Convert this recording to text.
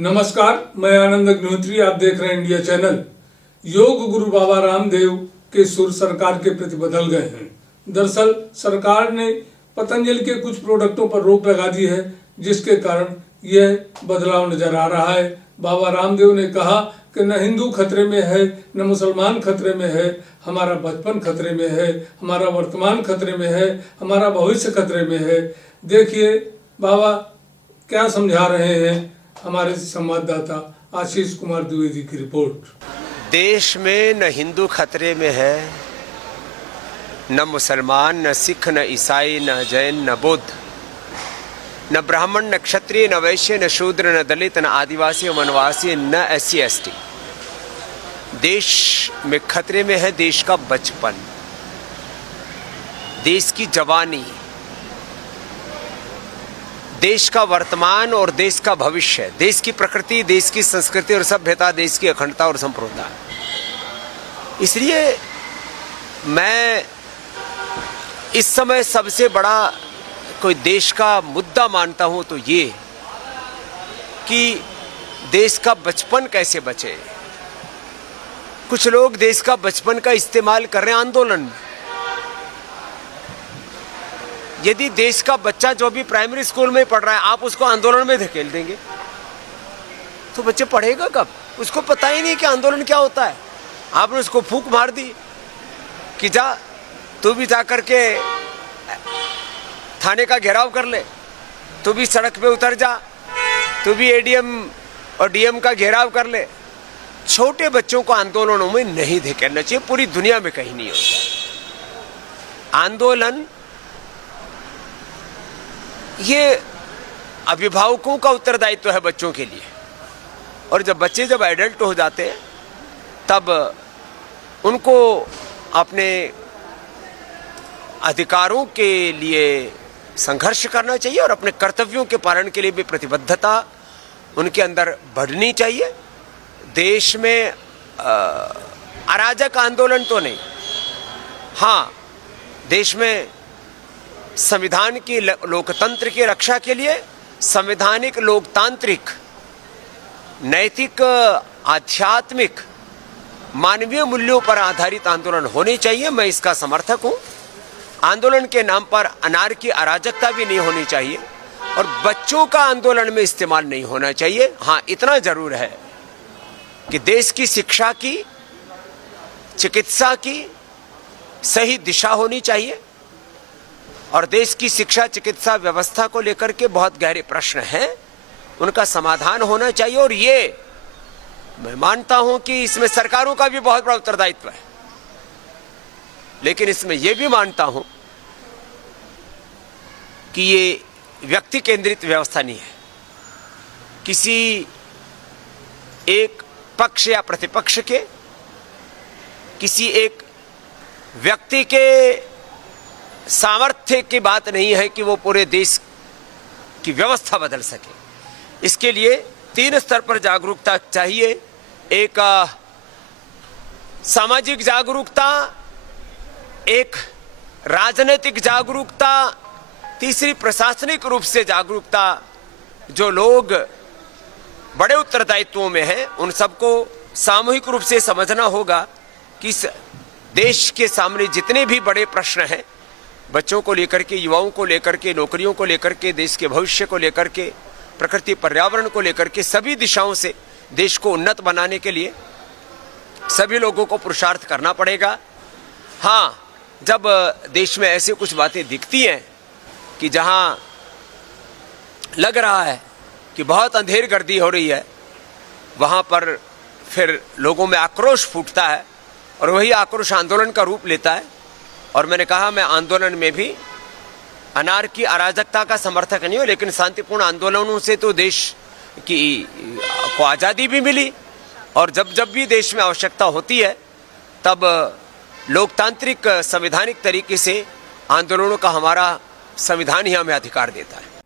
नमस्कार, मैं आनंद अग्निहोत्री। आप देख रहे हैं इंडिया चैनल। योग गुरु बाबा रामदेव के सुर सरकार के प्रति बदल गए हैं। दरअसल सरकार ने पतंजलि के कुछ प्रोडक्टों पर रोक लगा दी है, जिसके कारण यह बदलाव नजर आ रहा है। बाबा रामदेव ने कहा कि न हिंदू खतरे में है, न मुसलमान खतरे में है, हमारा बचपन खतरे में है, हमारा वर्तमान खतरे में है, हमारा भविष्य खतरे में है। देखिए बाबा क्या समझा रहे हैं। हमारे संवाददाता आशीष कुमार द्विवेदी की रिपोर्ट। देश में न हिंदू खतरे में है, न मुसलमान, न सिख, न ईसाई, न जैन, न बौद्ध, न ब्राह्मण, न क्षत्रिय, न वैश्य, न शूद्र, न दलित, न आदिवासी, वनवासी, न SC ST। देश में खतरे में है देश का बचपन, देश की जवानी, देश का वर्तमान और देश का भविष्य, देश की प्रकृति, देश की संस्कृति और सभ्यता, देश की अखंडता और संप्रभुता। इसलिए मैं इस समय सबसे बड़ा कोई देश का मुद्दा मानता हूं तो ये कि देश का बचपन कैसे बचे। कुछ लोग देश का बचपन का इस्तेमाल कर रहे हैं आंदोलन में। यदि देश का बच्चा जो भी प्राइमरी स्कूल में पढ़ रहा है, आप उसको आंदोलन में धकेल देंगे तो बच्चे पढ़ेगा कब? उसको पता ही नहीं कि आंदोलन क्या होता है। आपने उसको फूंक मार दी कि जा तू भी जा करके थाने का घेराव कर ले, तू भी सड़क पे उतर जा, तू भी ADM और DM का घेराव कर ले। छोटे बच्चों को आंदोलनों में नहीं धकेलना चाहिए। पूरी दुनिया में कहीं नहीं होता आंदोलन। ये अभिभावकों का उत्तरदायित्व है बच्चों के लिए। और जब बच्चे एडल्ट हो जाते हैं तब उनको अपने अधिकारों के लिए संघर्ष करना चाहिए और अपने कर्तव्यों के पालन के लिए भी प्रतिबद्धता उनके अंदर बढ़नी चाहिए। देश में अराजक आंदोलन तो नहीं, हाँ देश में संविधान की लोकतंत्र की रक्षा के लिए संवैधानिक, लोकतांत्रिक, नैतिक, आध्यात्मिक, मानवीय मूल्यों पर आधारित आंदोलन होने चाहिए। मैं इसका समर्थक हूं। आंदोलन के नाम पर अनारकी, अराजकता भी नहीं होनी चाहिए और बच्चों का आंदोलन में इस्तेमाल नहीं होना चाहिए। हाँ इतना जरूर है कि देश की शिक्षा की, चिकित्सा की सही दिशा होनी चाहिए और देश की शिक्षा चिकित्सा व्यवस्था को लेकर के बहुत गहरे प्रश्न हैं, उनका समाधान होना चाहिए। और ये मैं मानता हूं कि इसमें सरकारों का भी बहुत बड़ा उत्तरदायित्व है, लेकिन इसमें यह भी मानता हूं कि ये व्यक्ति केंद्रित व्यवस्था नहीं है। किसी एक पक्ष या प्रतिपक्ष के, किसी एक व्यक्ति के सामर्थ्य की बात नहीं है कि वो पूरे देश की व्यवस्था बदल सके। इसके लिए 3 स्तर पर जागरूकता चाहिए। एक सामाजिक जागरूकता, एक राजनीतिक जागरूकता, तीसरी प्रशासनिक रूप से जागरूकता। जो लोग बड़े उत्तरदायित्वों में हैं उन सबको सामूहिक रूप से समझना होगा कि इस देश के सामने जितने भी बड़े प्रश्न हैं, बच्चों को लेकर के, युवाओं को लेकर के, नौकरियों को लेकर के, देश के भविष्य को लेकर के, प्रकृति पर्यावरण को लेकर के, सभी दिशाओं से देश को उन्नत बनाने के लिए सभी लोगों को पुरुषार्थ करना पड़ेगा। हाँ, जब देश में ऐसे कुछ बातें दिखती हैं कि जहां लग रहा है कि बहुत अंधेर गर्दी हो रही है, वहां पर फिर लोगों में आक्रोश फूटता है और वही आक्रोश आंदोलन का रूप लेता है। और मैंने कहा मैं आंदोलन में भी अनारकी, अराजकता का समर्थक नहीं हूं, लेकिन शांतिपूर्ण आंदोलनों से तो देश की को आज़ादी भी मिली और जब भी देश में आवश्यकता होती है तब लोकतांत्रिक, संवैधानिक तरीके से आंदोलनों का हमारा संविधान ही हमें अधिकार देता है।